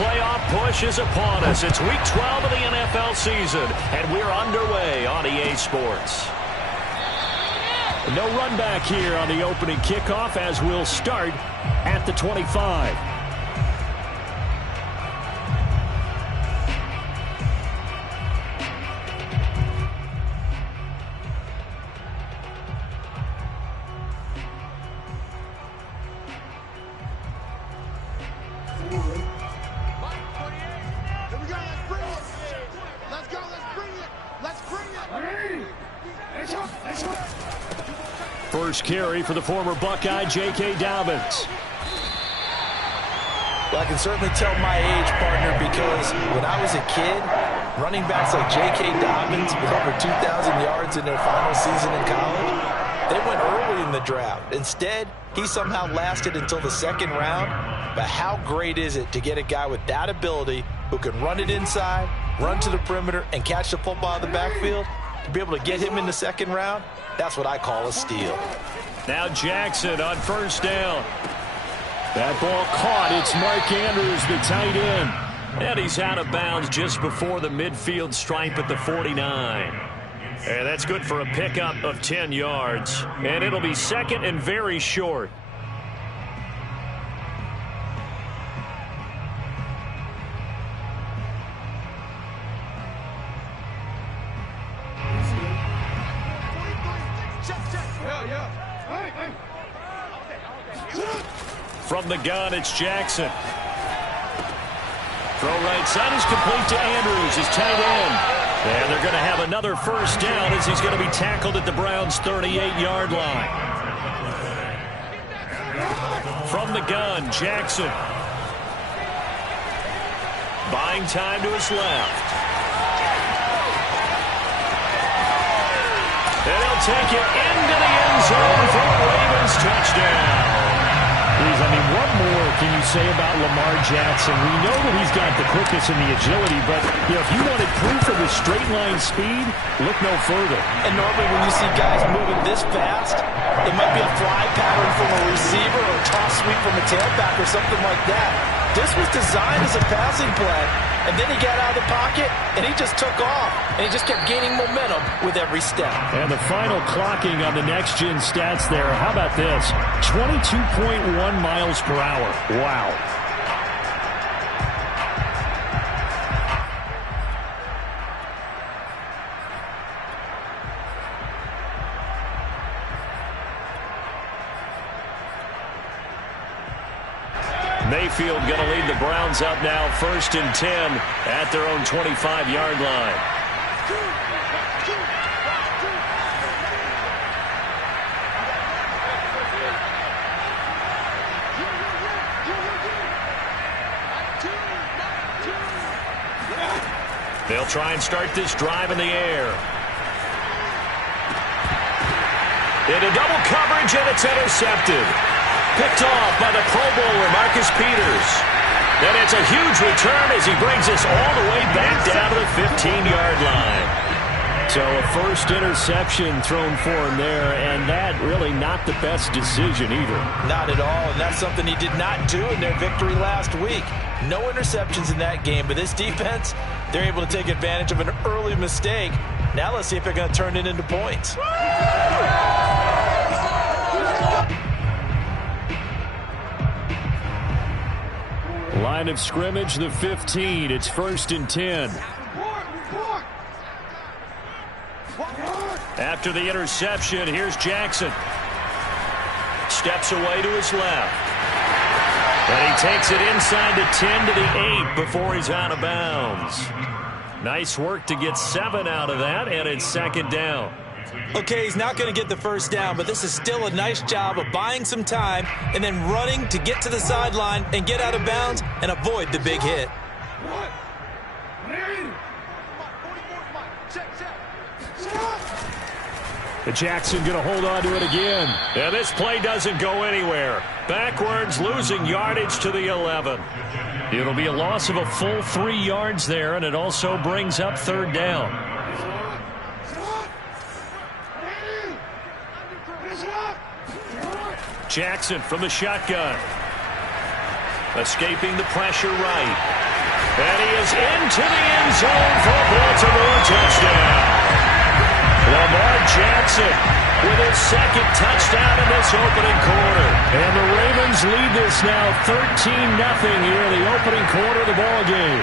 playoff push is upon us. It's Week 12 of the NFL season, and we're underway on EA Sports. No run back here on the opening kickoff as we'll start at the 25. First carry for the former Buckeye, J.K. Dobbins. Well, I can certainly tell my age, partner, because when I was a kid, running backs like J.K. Dobbins with over 2,000 yards in their final season in college, they went early in the draft. Instead, he somehow lasted until the second round. But how great is it to get a guy with that ability who can run it inside, run to the perimeter, and catch the football in the backfield? To be able to get him in the second round, that's what I call a steal. Now Jackson on first down. That ball caught. It's Mark Andrews, the tight end. And he's out of bounds just before the midfield stripe at the 49. And that's good for a pickup of 10 yards. And it'll be second and very short. From the gun, it's Jackson. Throw right side is complete to Andrews, his tight end. And they're going to have another first down as he's going to be tackled at the Browns' 38-yard line. From the gun, Jackson. Buying time to his left. And he'll take it into the end zone for a Ravens touchdown. What more can you say about Lamar Jackson? We know that he's got the quickness and the agility, but if you wanted proof of his straight line speed, look no further. And normally when you see guys moving this fast, it might be a fly pattern from a receiver or a toss sweep from a tailback or something like that. This was designed as a passing play, and then he got out of the pocket, and he just took off, and he just kept gaining momentum with every step. And the final clocking on the next-gen stats there, how about this? 22.1 miles per hour. Wow. Mayfield going to lead the Browns up now, 1st and 10 at their own 25-yard line. They'll try and start this drive in the air. Into double coverage, and it's intercepted. Picked off by the Pro Bowler, Marcus Peters. And it's a huge return as he brings us all the way back down to the 15-yard line. So a first interception thrown for him there, and that really not the best decision either. Not at all, and that's something he did not do in their victory last week. No interceptions in that game, but this defense, they're able to take advantage of an early mistake. Now let's see if they're going to turn it into points. Line of scrimmage, the 15. It's 1st and 10. After the interception, here's Jackson. Steps away to his left. And he takes it inside the 10 to the 8 before he's out of bounds. Nice work to get 7 out of that, and it's 2nd down. Okay, he's not going to get the first down, but this is still a nice job of buying some time and then running to get to the sideline and get out of bounds and avoid the big hit. But Jackson going to hold on to it again. Yeah, this play doesn't go anywhere. Backwards, losing yardage to the 11. It'll be a loss of a full 3 yards there, and it also brings up 3rd down. Jackson from the shotgun. Escaping the pressure right. And he is into the end zone for a Baltimore touchdown. Lamar Jackson with his second touchdown in this opening quarter. And the Ravens lead this now 13-0 here in the opening quarter of the ball game.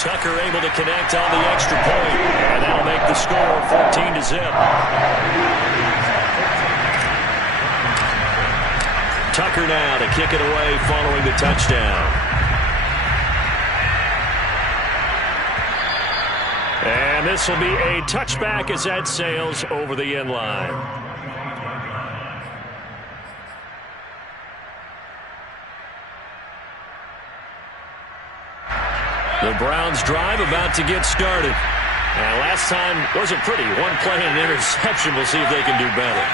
Tucker able to connect on the extra point. And that'll make the score 14-0. Tucker now to kick it away following the touchdown. And this will be a touchback as that sails over the end line. The Browns drive about to get started. And last time wasn't pretty. One play and an interception. We'll see if they can do better.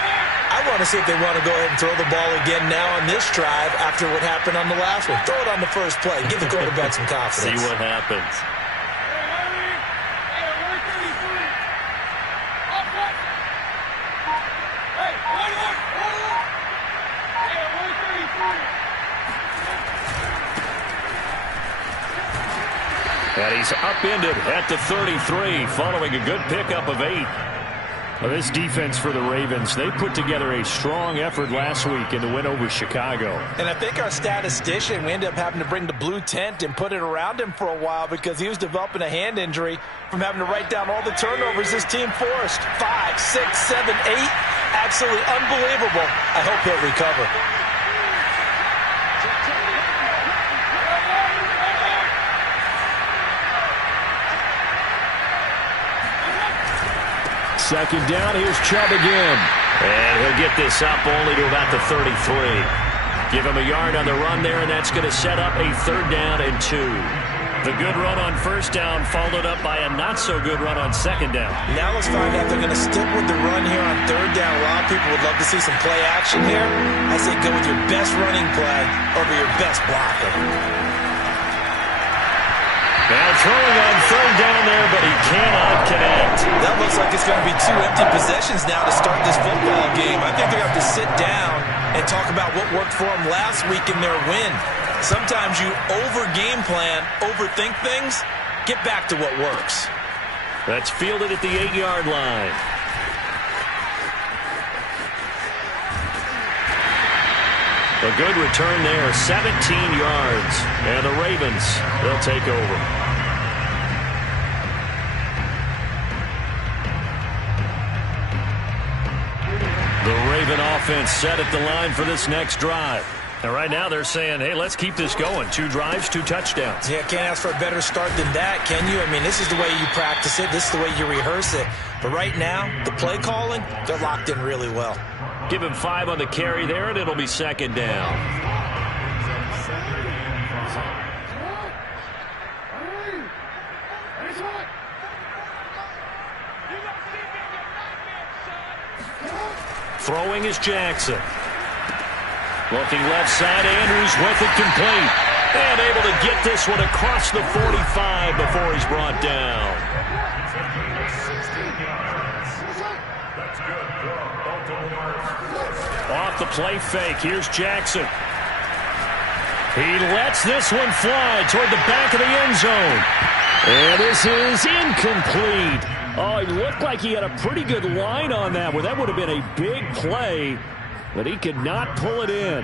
I want to see if they want to go ahead and throw the ball again now on this drive after what happened on the last one. Throw it on the first play. Give the quarterback some confidence. See what happens. And he's upended at the 33 following a good pickup of 8. Well, this defense for the Ravens, they put together a strong effort last week in the win over Chicago. And I think our statistician, we ended up having to bring the blue tent and put it around him for a while because he was developing a hand injury from having to write down all the turnovers this team forced. 5, 6, 7, 8. Absolutely unbelievable. I hope he'll recover. Second down, here's Chubb again. And he'll get this up only to about the 33. Give him a yard on the run there, and that's going to set up a 3rd down and 2. The good run on 1st down followed up by a not-so-good run on 2nd down. Now let's find out if they're going to stick with the run here on 3rd down. A lot of people would love to see some play action here. I say go with your best running play over your best blocker. Now throwing on 3rd down there, but he cannot connect. That looks like it's going to be 2 empty possessions now to start this football game. I think they're going to have to sit down and talk about what worked for them last week in their win. Sometimes you over-game plan, overthink things, get back to what works. That's fielded at the 8-yard line. A good return there, 17 yards. And the Ravens, they'll take over. The Raven offense set at the line for this next drive. And right now they're saying, hey, let's keep this going. 2 drives, 2 touchdowns. Yeah, can't ask for a better start than that, can you? I mean, this is the way you practice it. This is the way you rehearse it. But right now, the play calling, they're locked in really well. Give him 5 on the carry there, and it'll be 2nd down. Throwing is Jackson. Looking left side, Andrews with it complete. And able to get this one across the 45 before he's brought down. Off the play fake, here's Jackson. He lets this one fly toward the back of the end zone. And this is incomplete. Oh, it looked like he had a pretty good line on that one. That would have been a big play, but he could not pull it in.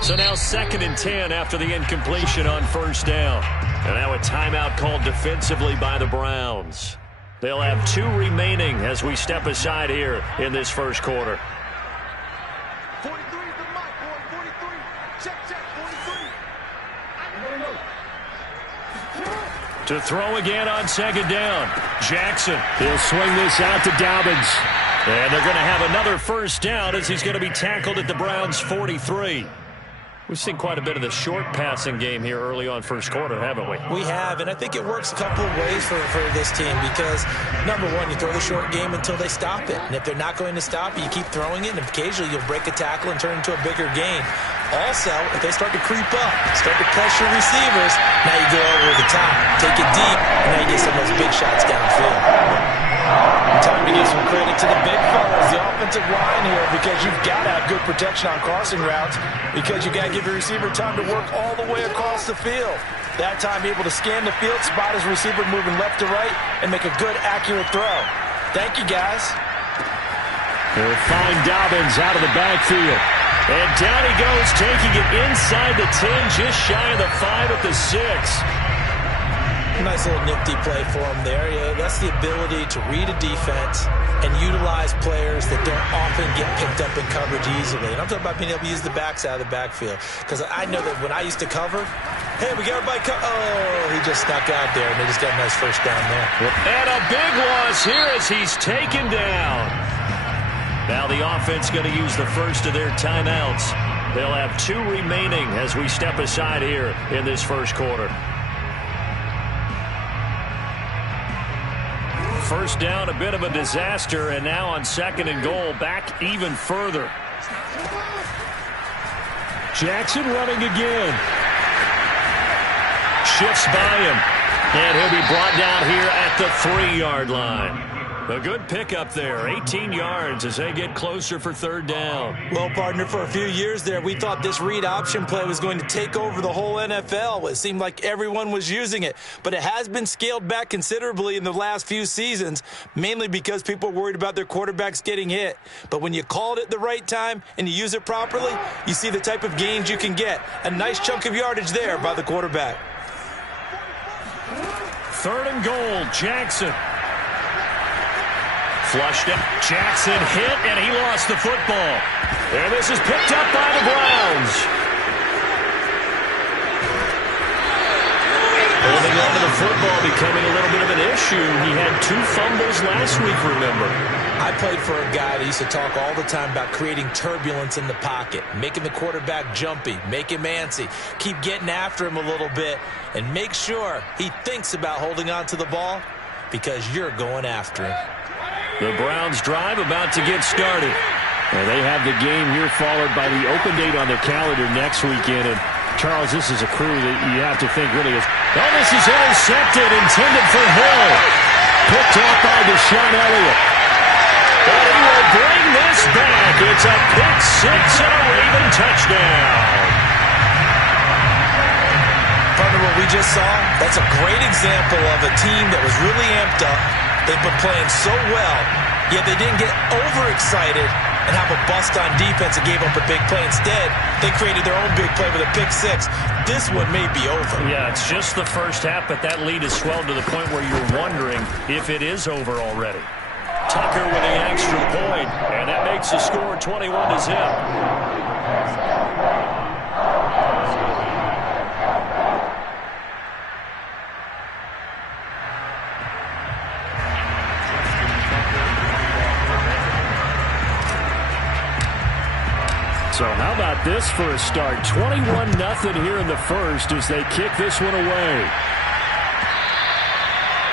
So now 2nd and 10 after the incompletion on 1st down. And now a timeout called defensively by the Browns. They'll have 2 remaining as we step aside here in this first quarter. 43 is the mic, boy. 43. Check, 43. To throw again on 2nd down. Jackson. He'll swing this out to Dobbins. And they're going to have another 1st down as he's going to be tackled at the Browns' 43. We've seen quite a bit of the short passing game here early on 1st quarter, haven't we? We have, and I think it works a couple of ways for this team because, number one, you throw the short game until they stop it. And if they're not going to stop it, you keep throwing it, and occasionally you'll break a tackle and turn it into a bigger gain. Also, if they start to creep up, start to pressure receivers, now you go over the top, take it deep, and now you get some of those big shots downfield. Time to give some credit to the big fellas, the offensive line here, because you've got to have good protection on crossing routes, because you've got to give your receiver time to work all the way across the field. That time, able to scan the field, spot his receiver moving left to right, and make a good, accurate throw. Thank you, guys. They'll find Dobbins out of the backfield. And down he goes, taking it inside the 10, just shy of the 5 at the 6. Nice little nifty play for him there. Yeah, that's the ability to read a defense and utilize players that don't often get picked up in coverage easily. And I'm talking about being able to use the backs out of the backfield. Because I know that when I used to cover, hey, we got everybody oh, he just snuck out there, and they just got a nice first down there. And a big loss here as he's taken down. Now the offense going to use the first of their timeouts. They'll have 2 remaining as we step aside here in this first quarter. First down, a bit of a disaster, and now on 2nd and goal, back even further. Jackson running again. Shifts by him, and he'll be brought down here at the 3-yard line. A good pickup there, 18 yards as they get closer for 3rd down. Well, partner, for a few years there, we thought this read option play was going to take over the whole NFL. It seemed like everyone was using it, but it has been scaled back considerably in the last few seasons, mainly because people are worried about their quarterbacks getting hit. But when you call it at the right time and you use it properly, you see the type of gains you can get. A nice chunk of yardage there by the quarterback. 3rd and goal, Jackson. Flushed it. Jackson hit, and he lost the football. And this is picked up by the Browns. Holding on to the football becoming a little bit of an issue. He had 2 fumbles last week, remember. I played for a guy that used to talk all the time about creating turbulence in the pocket, making the quarterback jumpy, make him antsy, keep getting after him a little bit, and make sure he thinks about holding on to the ball because you're going after him. The Browns drive about to get started. And they have the game here followed by the open date on their calendar next weekend. And, Charles, this is a crew that you have to think really is. Oh, this is intercepted, intended for Hill. Picked off by Deshaun Elliott. But he will bring this back. It's a pick 6 and a Raven touchdown. Partner, what we just saw, that's a great example of a team that was really amped up. They've been playing so well, yet they didn't get overexcited and have a bust on defense and gave up a big play. Instead, they created their own big play with a pick 6. This one may be over. Yeah, it's just the first half, but that lead has swelled to the point where you're wondering if it is over already. Tucker with the extra point, and that makes the score 21-0. So how about this for a start? 21-0 here in the first as they kick this one away.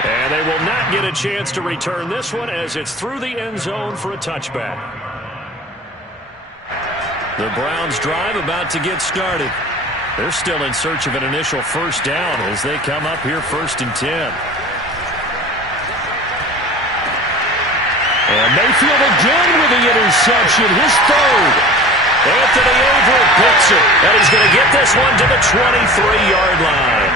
And they will not get a chance to return this one as it's through the end zone for a touchback. The Browns drive about to get started. They're still in search of an initial first down as they come up here 1st and 10. And Mayfield again with the interception, his 3rd. Anthony Averett picks it, and he's going to get this one to the 23-yard line.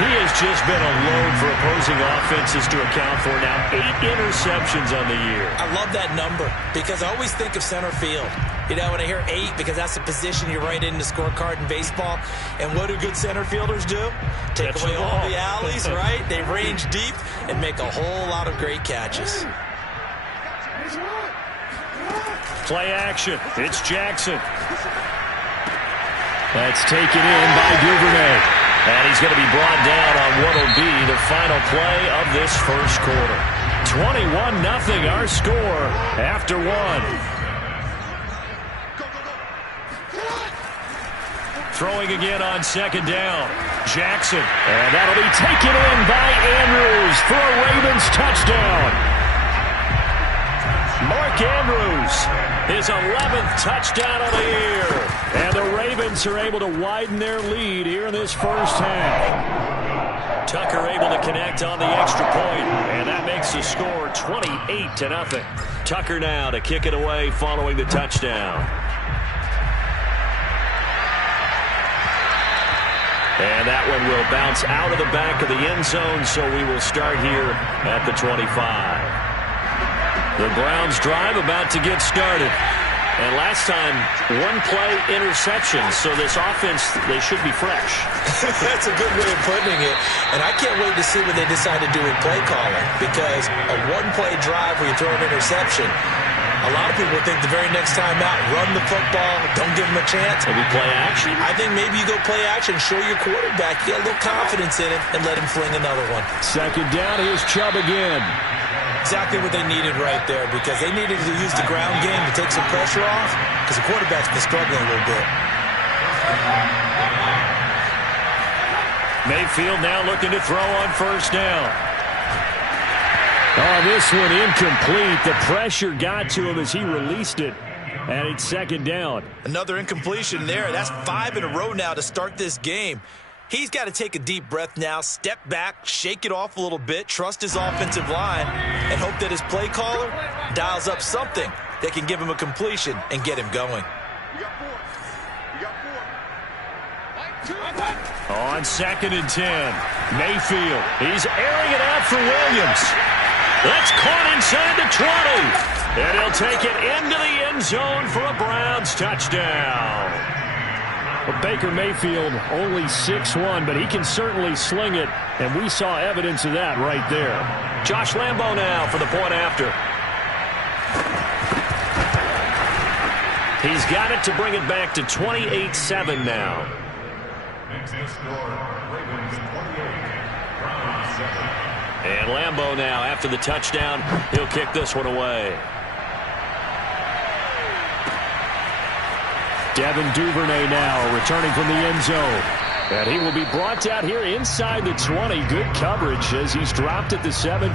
He has just been a load for opposing offenses to account for now. 8 interceptions on the year. I love that number because I always think of center field. You know, when I hear 8, because that's the position you write in the scorecard in baseball. And what do good center fielders do? Take away all the alleys, right? They range deep and make a whole lot of great catches. Play action. It's Jackson. That's taken in by Duvernay. And he's going to be brought down on what will be the final play of this first quarter. 21-0 our score after 1. Throwing again on 2nd down. Jackson. And that'll be taken in by Andrews for a Ravens touchdown. Mark Andrews, his 11th touchdown of the year. And the Ravens are able to widen their lead here in this first half. Tucker able to connect on the extra point, and that makes the score 28-0. Tucker now to kick it away following the touchdown. And that one will bounce out of the back of the end zone, so we will start here at the 25. The Browns drive about to get started. And last time, one-play interception, so this offense, they should be fresh. That's a good way of putting it. And I can't wait to see what they decide to do with play calling, because a one-play drive where you throw an interception, a lot of people think the very next time out, run the football, don't give them a chance. Maybe play action? I think maybe you go play action, show your quarterback, get a little confidence in it, and let him fling another one. Second down, here's Chubb again. Exactly what they needed right there, because they needed to use the ground game to take some pressure off, because the quarterback's been struggling a little bit. Mayfield now looking to throw on first down. Oh, this one incomplete. The pressure got to him as he released it, and it's second down. Another incompletion there. That's 5 in a row now to start this game. He's got to take a deep breath now, step back, shake it off a little bit, trust his offensive line, and hope that his play caller dials up something that can give him a completion and get him going. On 2nd and 10, Mayfield. He's airing it out for Williams. That's caught inside the 20. And he'll take it into the end zone for a Browns touchdown. Well, Baker Mayfield only 6'1", but he can certainly sling it, and we saw evidence of that right there. Josh Lambo now for the point after. He's got it to bring it back to 28-7 now. And Lambo now, after the touchdown, he'll kick this one away. Devin Duvernay now returning from the end zone. And he will be brought out here inside the 20. Good coverage as he's dropped at the 17.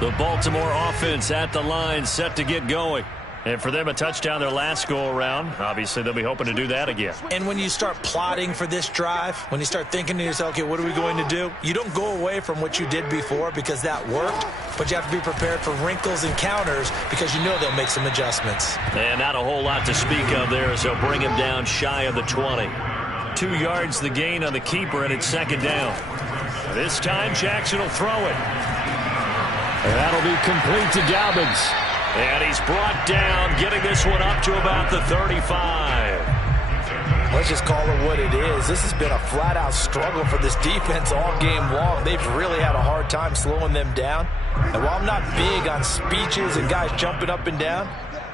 The Baltimore offense at the line, set to get going. And for them, a touchdown their last go-around. Obviously, they'll be hoping to do that again. And when you start plotting for this drive, when you start thinking to yourself, okay, what are we going to do? You don't go away from what you did before because that worked, but you have to be prepared for wrinkles and counters because you know they'll make some adjustments. And not a whole lot to speak of there as they'll bring him down shy of the 20. 2 yards the gain on the keeper, and it's second down. This time, Jackson will throw it. And that'll be complete to Dobbins. And he's brought down, getting this one up to about the 35. Let's just call it what it is. This has been a flat-out struggle for this defense all game long. They've really had a hard time slowing them down. And while I'm not big on speeches and guys jumping up and down,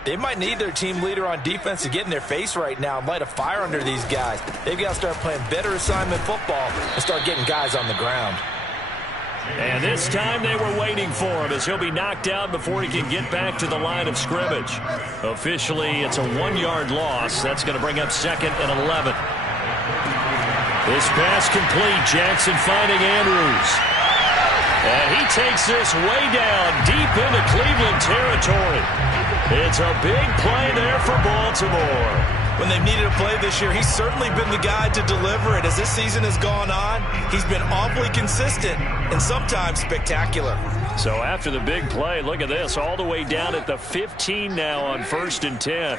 they might need their team leader on defense to get in their face right now and light a fire under these guys. They've got to start playing better assignment football and start getting guys on the ground. And this time they were waiting for him as he'll be knocked out before he can get back to the line of scrimmage. Officially, it's a 1-yard loss. That's going to bring up 2nd and 11. This pass complete. Jackson finding Andrews. And he takes this way down deep into Cleveland territory. It's a big play there for Baltimore. When they've needed a play this year, he's certainly been the guy to deliver it. As this season has gone on, he's been awfully consistent and sometimes spectacular. So after the big play, look at this, all the way down at the 15 now on 1st and 10.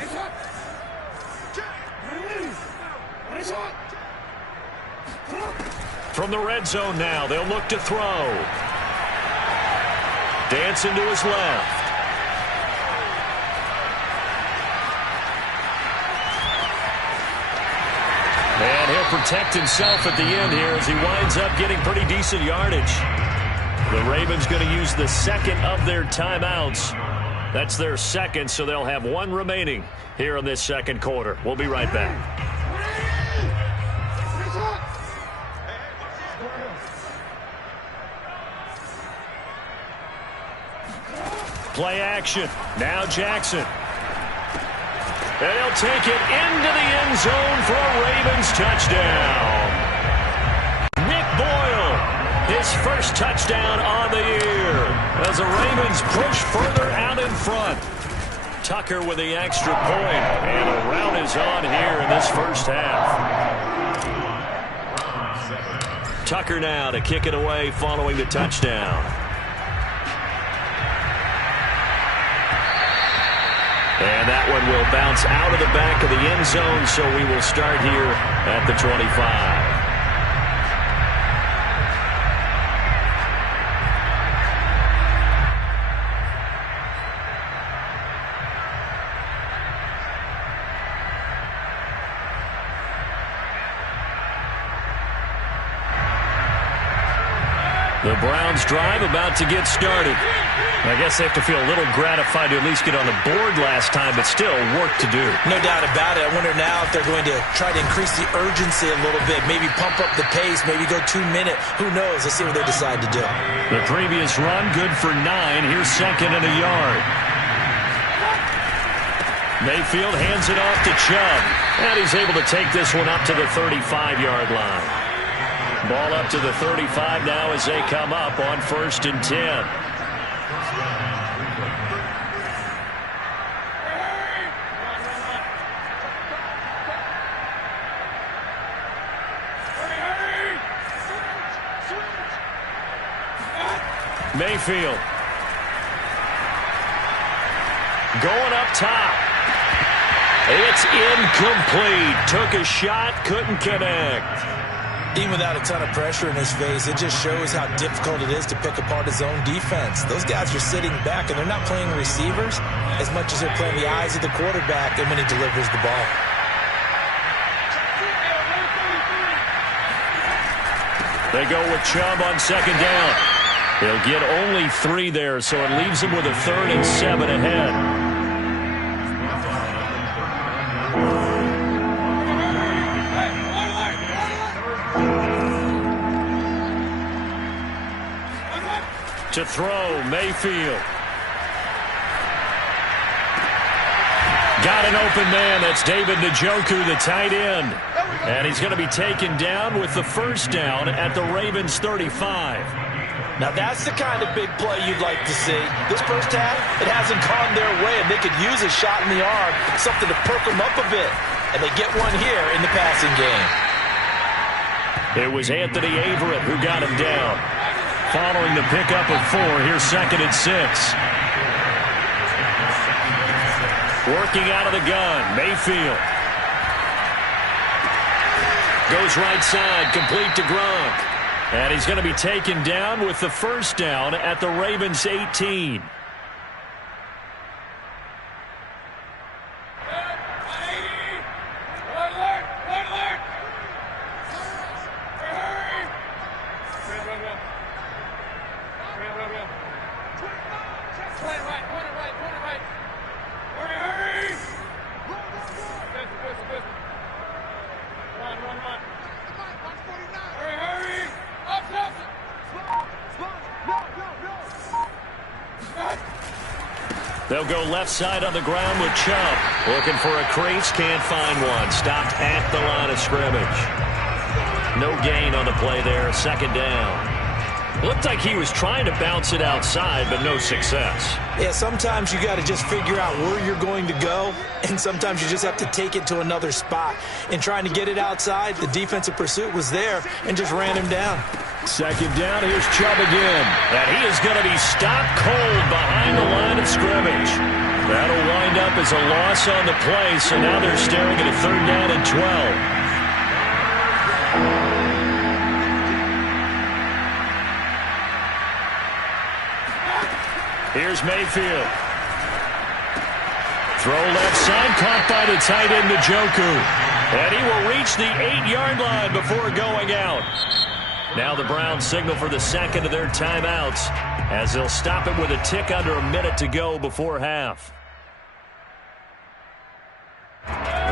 From the red zone now, they'll look to throw. Dancing to his left. And he'll protect himself at the end here as he winds up getting pretty decent yardage. The Ravens going to use the second of their timeouts. That's their second, so they'll have one remaining here in this second quarter. We'll be right back. Play action. Now Jackson. And he'll take it into the end zone for a Ravens touchdown. Nick Boyle, his first touchdown on the year as the Ravens push further out in front. Tucker with the extra point, and a rout is on here in this first half. Tucker now to kick it away following the touchdown. And that one will bounce out of the back of the end zone, so we will start here at the 25. The Browns drive about to get started. I guess they have to feel a little gratified to at least get on the board last time, but still work to do. No doubt about it. I wonder now if they're going to try to increase the urgency a little bit, maybe pump up the pace, maybe go 2 minute. Who knows? Let's see what they decide to do. The previous run, good for 9. Here's 2nd and a yard. Mayfield hands it off to Chubb, and he's able to take this one up to the 35-yard line. Ball up to the 35 now as they come up on 1st and 10. Mayfield. Going up top. It's incomplete. Took a shot, couldn't connect. Even without a ton of pressure in his face, it just shows how difficult it is to pick apart his own defense. Those guys are sitting back, and they're not playing receivers as much as they're playing the eyes of the quarterback and when he delivers the ball. They go with Chubb on 2nd down. He'll get only 3 there, so it leaves him with a 3rd and 7 ahead. To throw, Mayfield. Got an open man. That's David Njoku, the tight end. And he's going to be taken down with the 1st down at the Ravens 35. Now that's the kind of big play you'd like to see. This first half, it hasn't gone their way, and they could use a shot in the arm, something to perk them up a bit. And they get one here in the passing game. It was Anthony Averett who got him down. Following the pickup of 4, here's 2nd and 6. Working out of the gun, Mayfield. Goes right side, complete to Gronk. And he's going to be taken down with the 1st down at the Ravens 18. They'll go left side on the ground with Chubb. Looking for a crease, can't find one. Stopped at the line of scrimmage. No gain on the play there, 2nd down. Looked like he was trying to bounce it outside, but no success. Yeah, sometimes you got to just figure out where you're going to go, and sometimes you just have to take it to another spot. In trying to get it outside, the defensive pursuit was there and just ran him down. 2nd down, here's Chubb again. And he is going to be stopped cold behind the line of scrimmage. That'll wind up as a loss on the play, so now they're staring at a 3rd down and 12. Here's Mayfield. Throw left side, caught by the tight end Njoku. And he will reach the 8-yard line before going out. Now the Browns signal for the 2nd of their timeouts as they'll stop it with a tick under a minute to go before half.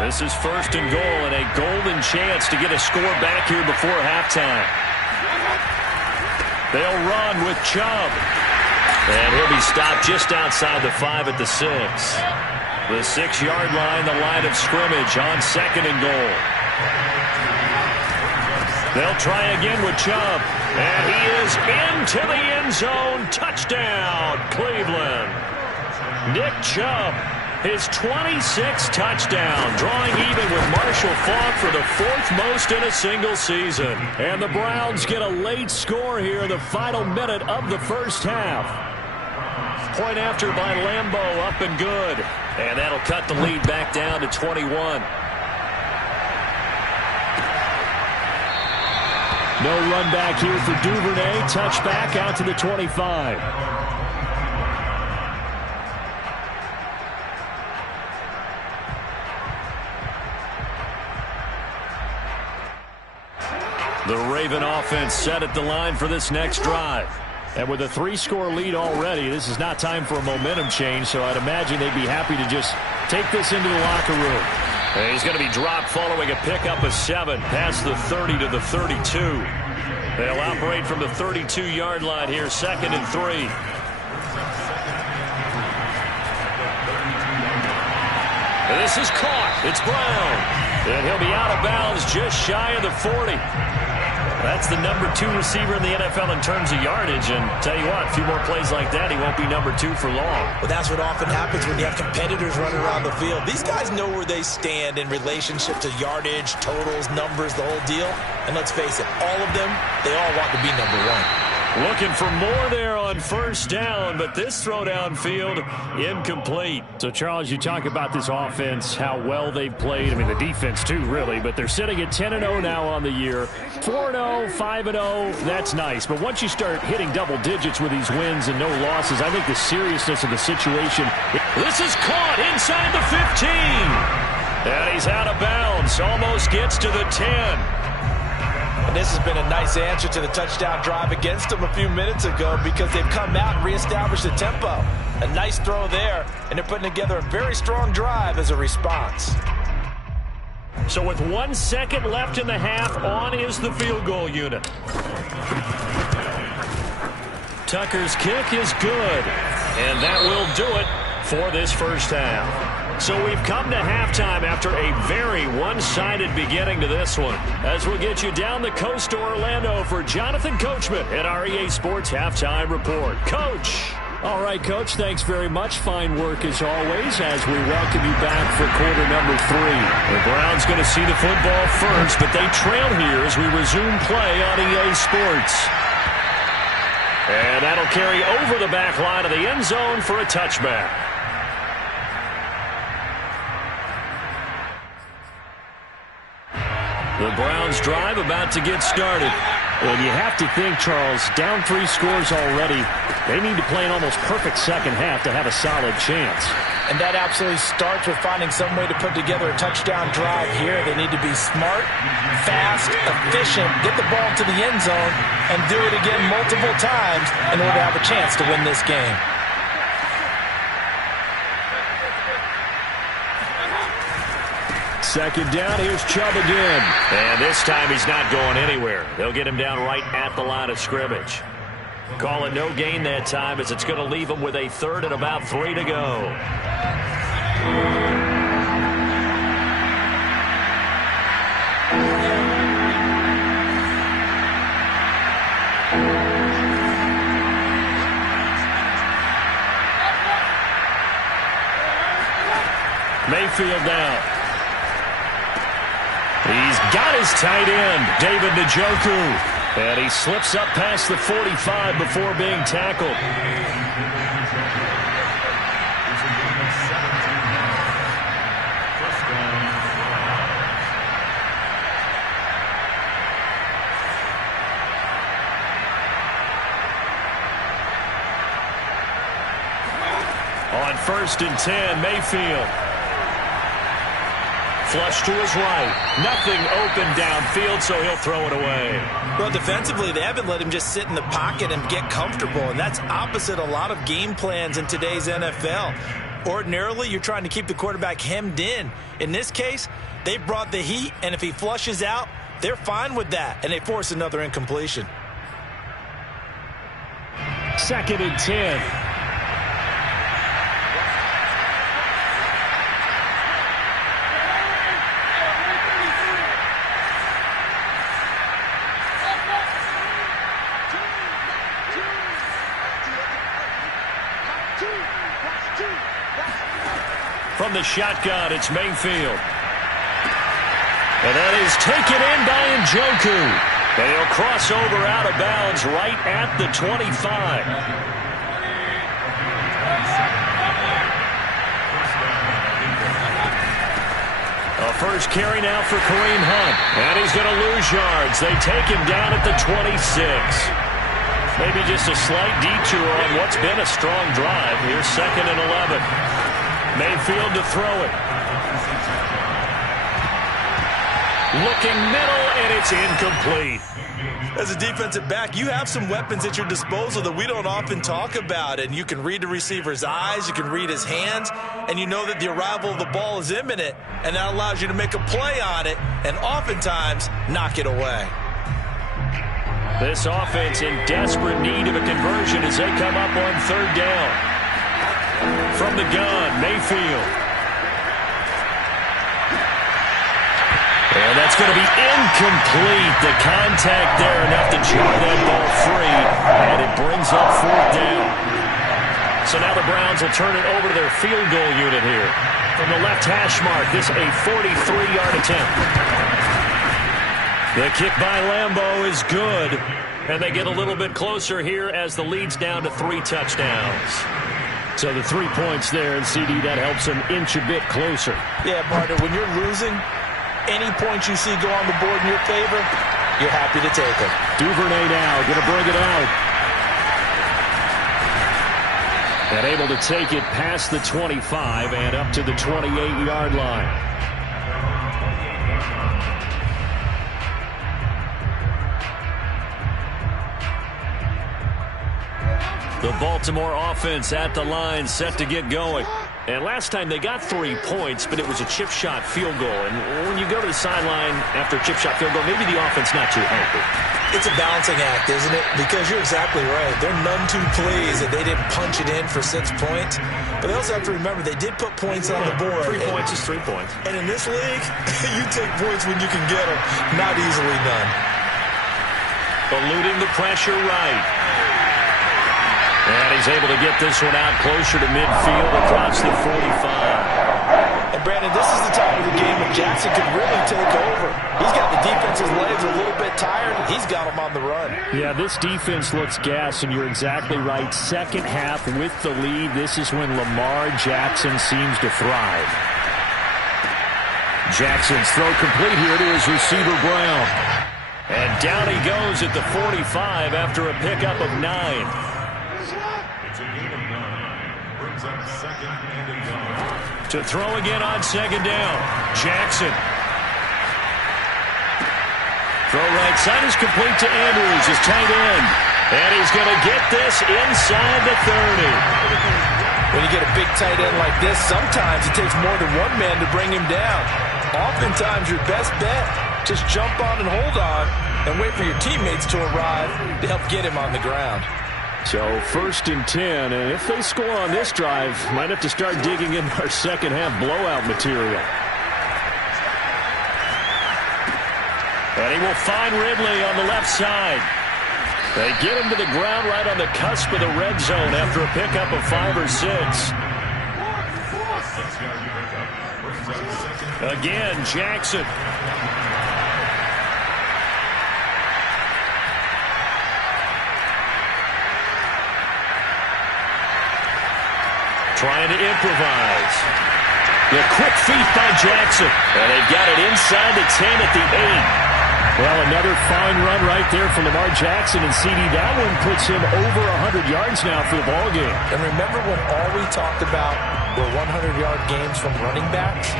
This is 1st and goal and a golden chance to get a score back here before halftime. They'll run with Chubb. And he'll be stopped just outside the 5 at the 6. The 6-yard line, the line of scrimmage on 2nd and goal. They'll try again with Chubb. And he is into the end zone. Touchdown, Cleveland. Nick Chubb his 26th touchdown, drawing even with Marshall Faulk for the 4th most in a single season. And the Browns get a late score here in the final minute of the first half. Point after by Lambeau, up and good. And that'll cut the lead back down to 21. No run back here for Duvernay. Touchback out to the 25. The Raven offense set at the line for this next drive. And with a 3-score lead already, this is not time for a momentum change, so I'd imagine they'd be happy to just take this into the locker room. And he's going to be dropped following a pickup of 7 past the 30 to the 32. They'll operate from the 32-yard line here, 2nd and 3. And this is caught. It's Brown. And he'll be out of bounds just shy of the 40. That's the number 2 receiver in the NFL in terms of yardage. And tell you what, a few more plays like that, he won't be number 2 for long. Well, that's what often happens when you have competitors running around the field. These guys know where they stand in relationship to yardage, totals, numbers, the whole deal. And let's face it, all of them, they all want to be number 1. Looking for more there on first down, but this throw downfield incomplete. So, Charles, you talk about this offense, how well they've played. I mean, the defense, too, really. But they're sitting at 10-0 now on the year. 4-0, 5-0, that's nice. But once you start hitting double digits with these wins and no losses, I think the seriousness of the situation. This is caught inside the 15. And he's out of bounds. Almost gets to the 10. And this has been a nice answer to the touchdown drive against them a few minutes ago because they've come out and reestablished the tempo. A nice throw there, and they're putting together a very strong drive as a response. So with 1 second left in the half, on is the field goal unit. Tucker's kick is good, and that will do it for this first half. So we've come to halftime after a very one-sided beginning to this one. As we'll get you down the coast to Orlando for Jonathan Coachman at our EA Sports Halftime Report. Coach. All right, Coach, thanks very much. Fine work as always as we welcome you back for quarter number 3. The Browns going to see the football first, but they trail here as we resume play on EA Sports. And that'll carry over the back line of the end zone for a touchback. The Browns drive about to get started. And you have to think, Charles, down 3 scores already. They need to play an almost perfect second half to have a solid chance. And that absolutely starts with finding some way to put together a touchdown drive here. They need to be smart, fast, efficient, get the ball to the end zone, and do it again multiple times in order to have a chance to win this game. Second down, here's Chubb again. And this time he's not going anywhere. They'll get him down right at the line of scrimmage. Call it no gain that time as it's going to leave him with a 3rd and about 3 to go. Mayfield now. He's got his tight end, David Njoku. And he slips up past the 45 before being tackled. On 1st and 10, Mayfield. Flush to his right. Nothing open downfield, so he'll throw it away. Well, defensively, they haven't let him just sit in the pocket and get comfortable, and that's opposite a lot of game plans in today's NFL. Ordinarily, you're trying to keep the quarterback hemmed in. In this case, they brought the heat, and if he flushes out, they're fine with that, and they force another incompletion. 2nd and 10. from the shotgun. It's Mayfield. And that is taken in by Njoku. And he'll cross over out of bounds right at the 25. A first carry now for Kareem Hunt. And he's going to lose yards. They take him down at the 26. Maybe just a slight detour on what's been a strong drive. Here's 2nd and 11. Mayfield to throw it. Looking middle, and it's incomplete. As a defensive back, you have some weapons at your disposal that we don't often talk about. And you can read the receiver's eyes, you can read his hands, and you know that the arrival of the ball is imminent. And that allows you to make a play on it and oftentimes knock it away. This offense in desperate need of a conversion as they come up on 3rd down. From the gun, Mayfield. And that's going to be incomplete. The contact there enough to jar that ball free. And it brings up 4th down. So now the Browns will turn it over to their field goal unit here. From the left hash mark, this a 43-yard attempt. The kick by Lambeau is good. And they get a little bit closer here as the lead's down to 3 touchdowns. So the 3 points there, and CD, that helps them inch a bit closer. Yeah, partner, when you're losing, any points you see go on the board in your favor, you're happy to take them. Duvernay now going to bring it out. And able to take it past the 25 and up to the 28-yard line. The Baltimore offense at the line, set to get going. And last time they got 3 points, but it was a chip shot field goal. And when you go to the sideline after a chip shot field goal, maybe the offense not too happy. It's a balancing act, isn't it? Because you're exactly right. They're none too pleased that they didn't punch it in for 6 points. But they also have to remember they did put points on the board. 3 points is 3 points. And in this league, you take points when you can get them. Not easily done. Eluding the pressure right. And he's able to get this one out closer to midfield across the 45. And Brandon, this is the time of the game when Jackson could really take over. He's got the defense's legs a little bit tired. He's got them on the run. Yeah, this defense looks gassed, and you're exactly right. Second half with the lead, this is when Lamar Jackson seems to thrive. Jackson's throw complete here to his receiver, Brown. And down he goes at the 45 after a pickup of 9. To throw again on 2nd down. Jackson. Throw right side is complete to Andrews, his tight end. And he's going to get this inside the 30. When you get a big tight end like this, sometimes it takes more than one man to bring him down. Oftentimes your best bet, just jump on and hold on and wait for your teammates to arrive to help get him on the ground. So 1st and 10, and if they score on this drive, might have to start digging in our second half blowout material. And he will find Ridley on the left side. They get him to the ground right on the cusp of the red zone after a pickup of 5 or 6. Again, Jackson. Trying to improvise. The quick feet by Jackson. And they've got it inside the 10 at the 8. Well, another fine run right there for Lamar Jackson, and CD, that one puts him over 100 yards now for the ballgame. And remember when all we talked about were 100-yard games from running backs?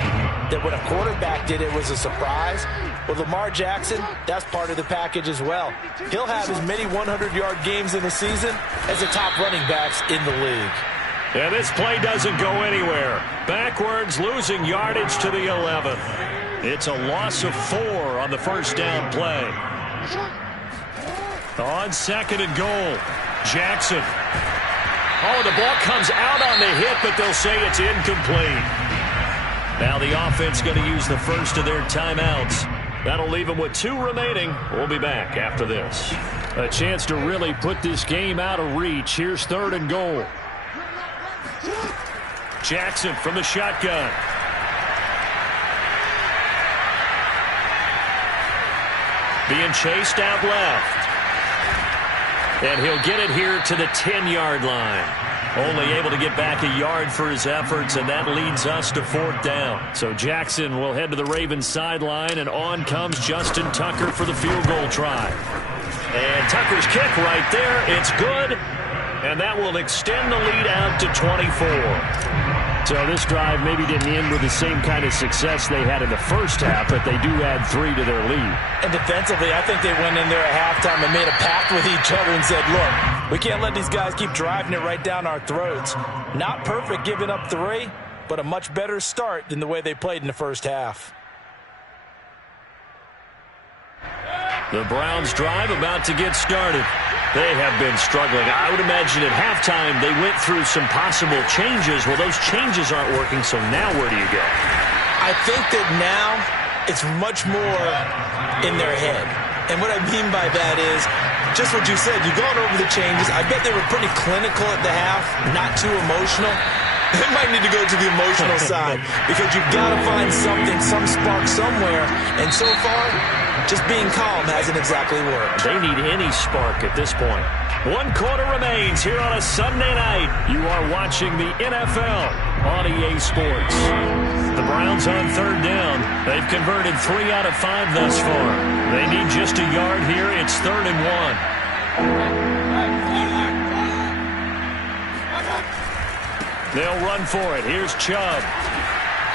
That when a quarterback did it was a surprise? Well, Lamar Jackson, that's part of the package as well. He'll have as many 100-yard games in the season as the top running backs in the league. And this play doesn't go anywhere. Backwards, losing yardage to the 11. It's a loss of 4 on the first down play. On 2nd and goal, Jackson. Oh, the ball comes out on the hit, but they'll say it's incomplete. Now the offense going to use the first of their timeouts. That'll leave them with 2 remaining. We'll be back after this. A chance to really put this game out of reach. Here's 3rd and goal. Jackson from the shotgun. Being chased out left. And he'll get it here to the 10-yard line. Only able to get back a yard for his efforts, and that leads us to 4th down. So Jackson will head to the Ravens sideline, and on comes Justin Tucker for the field goal try. And Tucker's kick right there. It's good, and that will extend the lead out to 24. So this drive maybe didn't end with the same kind of success they had in the first half, but they do add 3 to their lead. And defensively, I think they went in there at halftime and made a pact with each other and said, look, we can't let these guys keep driving it right down our throats. Not perfect giving up 3, but a much better start than the way they played in the first half. The Browns drive about to get started. They have been struggling. I would imagine at halftime they went through some possible changes. Well, those changes aren't working, so now where do you go? I think that now it's much more in their head. And what I mean by that is just what you said. You've gone over the changes. I bet they were pretty clinical at the half, not too emotional. They might need to go to the emotional side because you've got to find something, some spark somewhere. And so far, just being calm hasn't exactly worked. They need any spark at this point. 1 quarter remains here on a Sunday night. You are watching the NFL on EA Sports. The Browns on 3rd down. They've converted 3 out of 5 thus far. They need just a yard here. It's 3rd and 1. They'll run for it. Here's Chubb.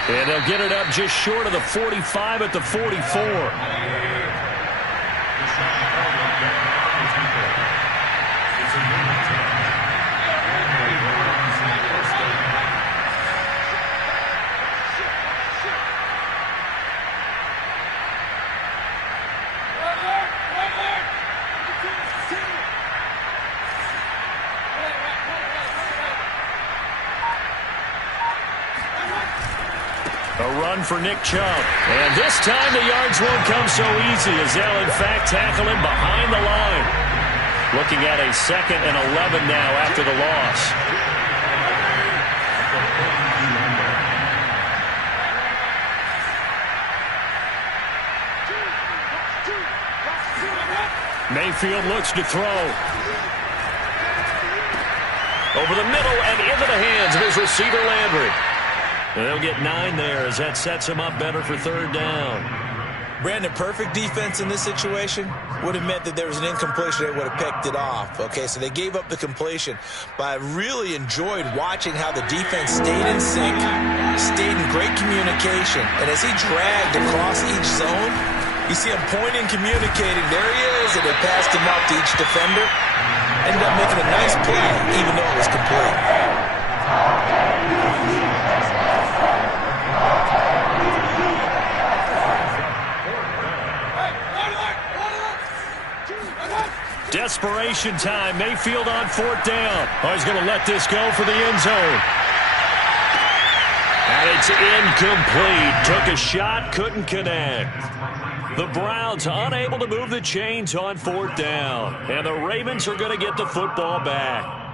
And they'll get it up just short of the 45 at the 44. A run for Nick Chubb. And this time the yards won't come so easy as they'll, in fact, tackle him behind the line. Looking at a 2nd and 11 now after the loss. Mayfield looks to throw. Over the middle and into the hands of his receiver, Landry. They'll get 9 there as that sets him up better for 3rd down. Brandon, perfect defense in this situation would have meant that there was an incompletion. They would have picked it off. Okay, so they gave up the completion. But I really enjoyed watching how the defense stayed in sync, stayed in great communication. And as he dragged across each zone, you see him pointing, communicating. There he is, and they passed him off to each defender. Ended up making a nice play, even though it was complete. Desperation time. Mayfield on 4th down. Oh, he's going to let this go for the end zone. And it's incomplete. Took a shot, couldn't connect. The Browns unable to move the chains on 4th down. And the Ravens are going to get the football back.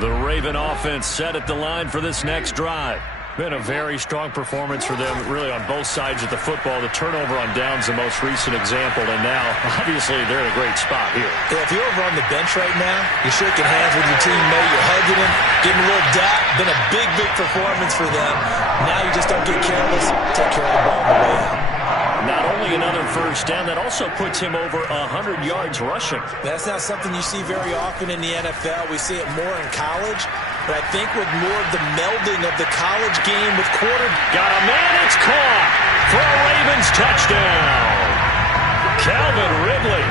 The Raven offense set at the line for this next drive. Been a very strong performance for them, really, on both sides of the football. The turnover on downs, the most recent example, and now, obviously, they're in a great spot here. Yeah, if you're over on the bench right now, you're shaking hands with your teammate, you're hugging him, giving him a little dap. Been a big, big performance for them. Now you just don't get careless. Take care of the ball on the way out. Not only another 1st down, that also puts him over 100 yards rushing. That's not something you see very often in the NFL. We see it more in college. But I think with more of the melding of the college game with Got a man, it's caught for a Ravens touchdown. Calvin Ridley,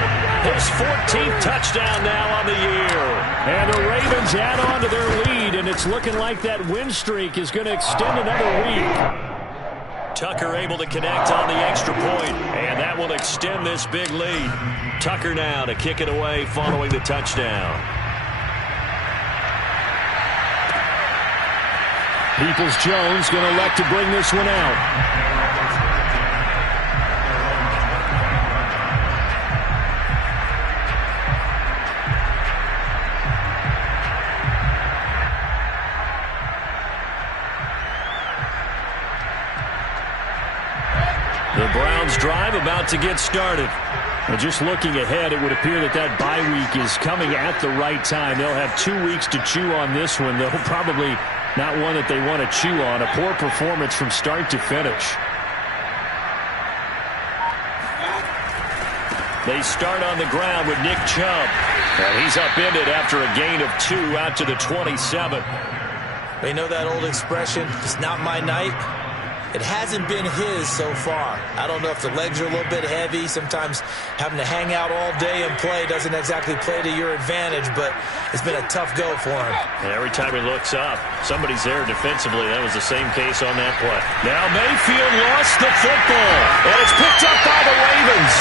his 14th touchdown now on the year. And the Ravens add on to their lead, and it's looking like that win streak is going to extend another week. Tucker able to connect on the extra point, and that will extend this big lead. Tucker now to kick it away following the touchdown. Peoples-Jones going to elect to bring this one out. drive about to get started. And just looking ahead, it would appear that bye week is coming at the right time. They'll have 2 weeks to chew on this one. They'll probably not one that they want to chew on. A poor performance from start to finish. They start on the ground with Nick Chubb. And he's upended after a gain of 2 out to the 27. They know that old expression, it's not my night. It hasn't been his so far. I don't know if the legs are a little bit heavy. Sometimes having to hang out all day and play doesn't exactly play to your advantage, but it's been a tough go for him. And every time he looks up, somebody's there defensively. That was the same case on that play. Now Mayfield lost the football, and it's picked up by the Ravens.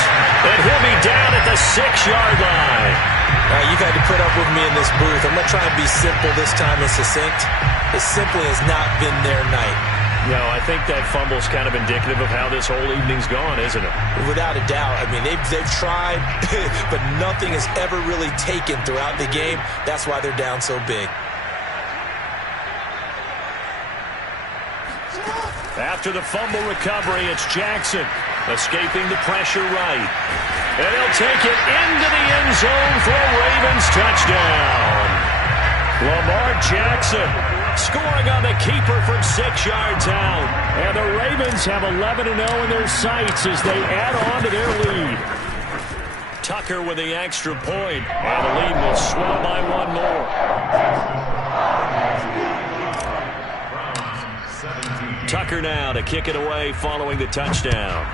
And he'll be down at the 6-yard line. You've had to put up with me in this booth. I'm going to try and be simple this time and succinct. It simply has not been their night. No, I think that fumble's kind of indicative of how this whole evening's gone, isn't it? Without a doubt. I mean, they've tried, but nothing has ever really taken throughout the game. That's why they're down so big. After the fumble recovery, it's Jackson escaping the pressure right. And he'll take it into the end zone for a Ravens touchdown. Lamar Jackson scoring on the keeper from 6 yards out. And the Ravens have 11-0 in their sights as they add on to their lead. Tucker with the extra point, and the lead will swell by 1 more. Tucker now to kick it away following the touchdown.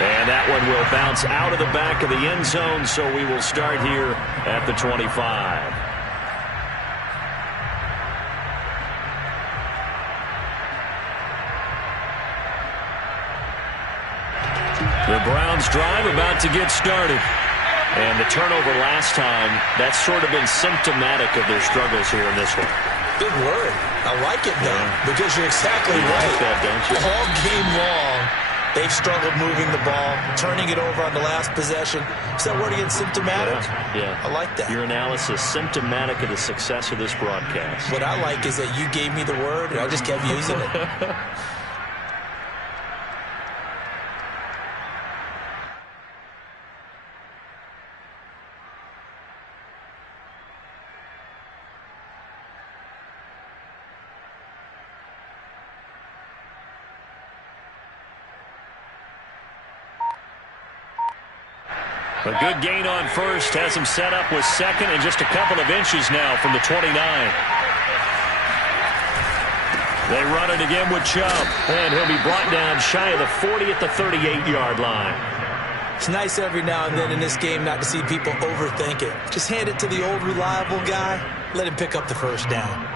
And that one will bounce out of the back of the end zone, so we will start here at the 25. The Browns drive about to get started. And the turnover last time, that's sort of been symptomatic of their struggles here in this one. Good word. I like it, though, because you're exactly right. Like that, don't you? All game long, they've struggled moving the ball, turning it over on the last possession. Is that word again, symptomatic? Yeah. I like that. Your analysis, symptomatic of the success of this broadcast. What I like is that you gave me the word, and I just kept using it. A good gain on first has him set up with second and just a couple of inches now from the 29. They run it again with Chubb, and he'll be brought down shy of the 40 at the 38-yard line. It's nice every now and then in this game not to see people overthink it. Just hand it to the old reliable guy, let him pick up the first down.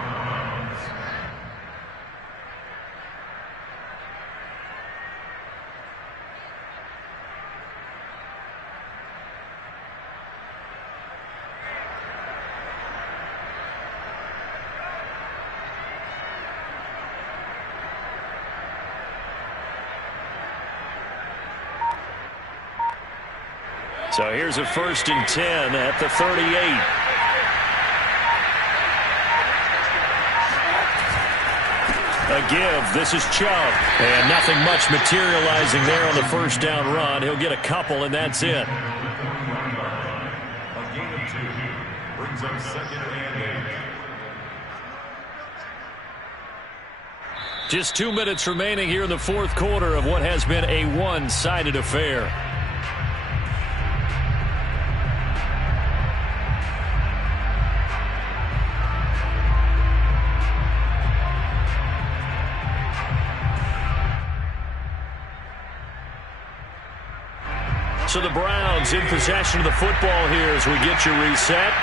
So here's a 1st and 10 at the 38. A give. This is Chubb. And nothing much materializing there on the first down run. He'll get a couple, and that's it. A gain of 2 brings up 2nd and 8. Just 2 minutes remaining here in the fourth quarter of what has been a one-sided affair. So the Browns in possession of the football here as we get you reset.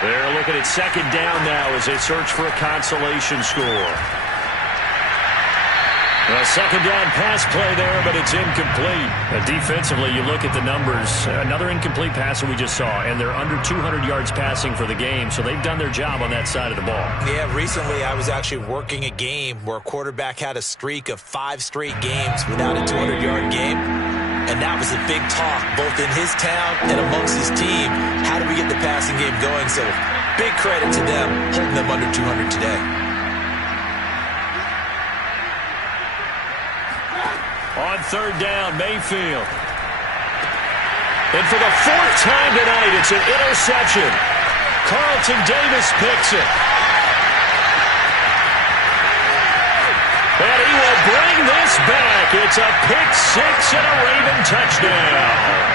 They're looking at 2nd down now as they search for a consolation score. A 2nd down pass play there, but it's incomplete. Defensively, you look at the numbers. Another incomplete pass that we just saw, and they're under 200 yards passing for the game, so they've done their job on that side of the ball. Yeah, recently I was actually working a game where a quarterback had a streak of 5 straight games without a 200-yard game. And that was a big talk, both in his town and amongst his team. How do we get the passing game going? So big credit to them, holding them under 200 today. On third down, Mayfield. And for the fourth time tonight, it's an interception. Carlton Davis picks it. And he will bring this back. It's a pick six and a Raven touchdown.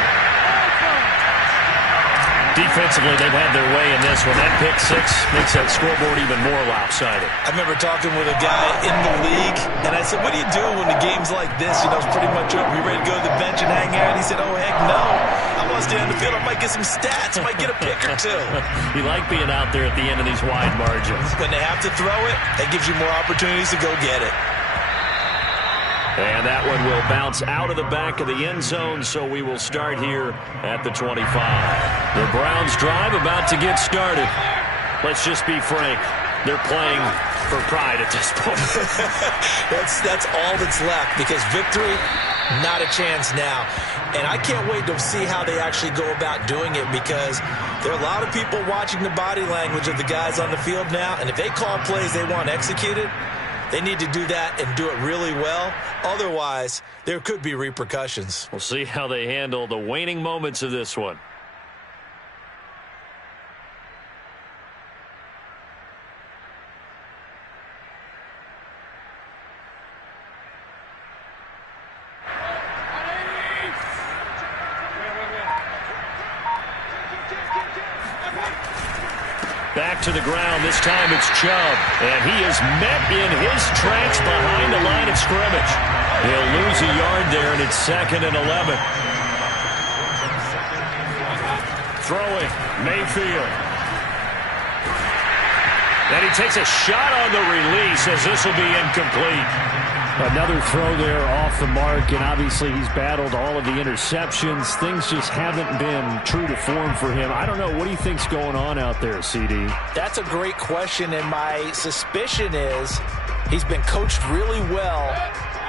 Defensively, they've had their way in this one. That pick six makes that scoreboard even more lopsided. I remember talking with a guy in the league, and I said, what do you do when the game's like this? You know, it's pretty much over. You ready to go to the bench and hang out? And he said, oh, heck no. I want to stay on the field. I might get some stats. I might get a pick or two. You like being out there at the end of these wide margins. When they have to throw it, that gives you more opportunities to go get it. And that one will bounce out of the back of the end zone, so we will start here at the 25. The Browns drive about to get started. Let's just be frank. They're playing for pride at this point. That's all that's left, because victory, not a chance now. And I can't wait to see how they actually go about doing it, because there are a lot of people watching the body language of the guys on the field now, and if they call plays they want executed, they need to do that and do it really well. Otherwise, there could be repercussions. We'll see how they handle the waning moments of this one. Back to the ground. This time it's Chubb. And he is met in his tracks behind the line of scrimmage. He'll lose a yard there, and it's 2nd and 11. Throwing, Mayfield. And he takes a shot on the release, as this will be incomplete. Another throw there off the mark, and obviously he's battled all of the interceptions. Things just haven't been true to form for him. I don't know. What do you think's going on out there, CD? That's a great question, and my suspicion is he's been coached really well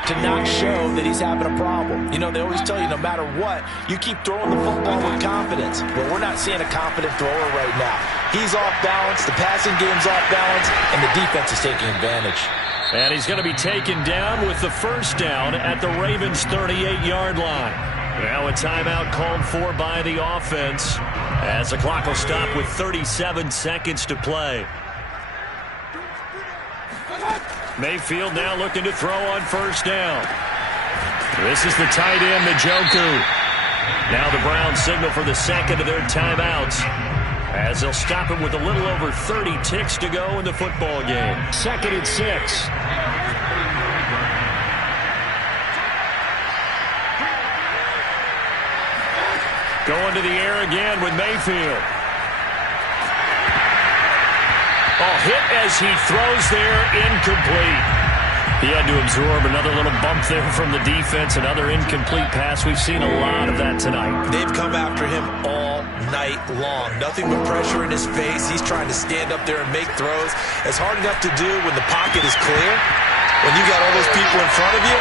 to not show that he's having a problem. You know, they always tell you no matter what, you keep throwing the football with confidence. But we're not seeing a confident thrower right now. He's off balance, the passing game's off balance, and the defense is taking advantage. And he's going to be taken down with the first down at the Ravens' 38-yard line. Now a timeout called for by the offense, as the clock will stop with 37 seconds to play. Mayfield now looking to throw on first down. This is the tight end, Njoku. Now the Browns signal for the second of their timeouts, as they'll stop him with a little over 30 ticks to go in the football game. 2nd and 6. Going to the air again with Mayfield. Oh, hit as he throws there, incomplete. He had to absorb another little bump there from the defense, another incomplete pass. We've seen a lot of that tonight. They've come after him all night long. Nothing but pressure in his face. He's trying to stand up there and make throws. It's hard enough to do when the pocket is clear. When you got all those people in front of you,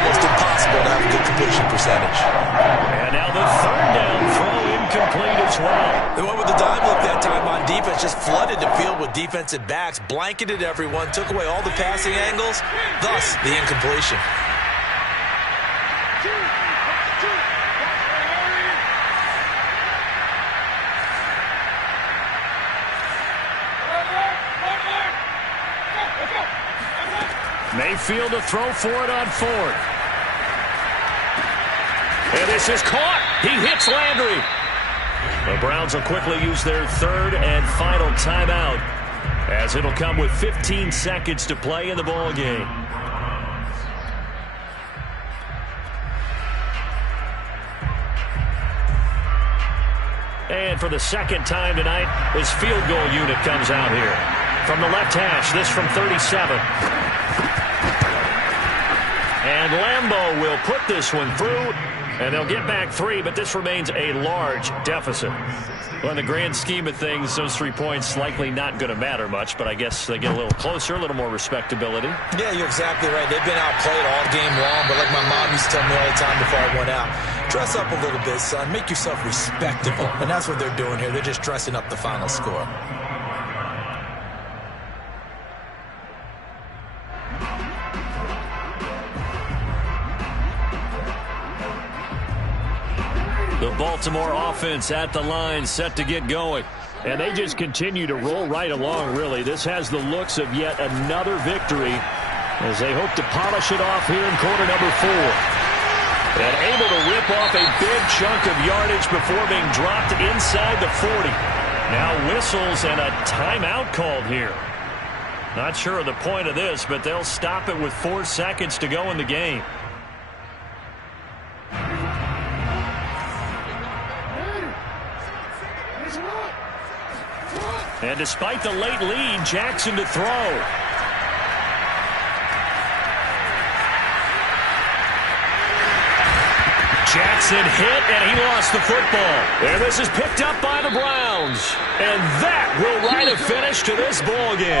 almost impossible to have a good completion percentage. And now the third down throw incomplete as well. They went with the dime look that time on defense, just flooded the field with defensive backs, blanketed everyone, took away all the passing angles, thus the incompletion. Mayfield to throw for it on 4th. And this is caught. He hits Landry. The Browns will quickly use their third and final timeout, as it'll come with 15 seconds to play in the ball game. And for the second time tonight, his field goal unit comes out here. From the left hash, this from 37. And Lambeau will put this one through, and they'll get back 3, but this remains a large deficit. Well, in the grand scheme of things, those 3 points likely not going to matter much, but I guess they get a little closer, a little more respectability. Yeah, you're exactly right. They've been outplayed all game long, but like my mom used to tell me all the time before I went out, dress up a little bit, son. Make yourself respectable. And that's what they're doing here. They're just dressing up the final score. The Baltimore offense at the line, set to get going. And they just continue to roll right along, really. This has the looks of yet another victory as they hope to polish it off here in quarter number 4. And able to rip off a big chunk of yardage before being dropped inside the 40. Now whistles and a timeout called here. Not sure of the point of this, but they'll stop it with 4 seconds to go in the game. And despite the late lead, Jackson to throw. Jackson hit, and he lost the football. And this is picked up by the Browns. And that will write a finish to this ball game.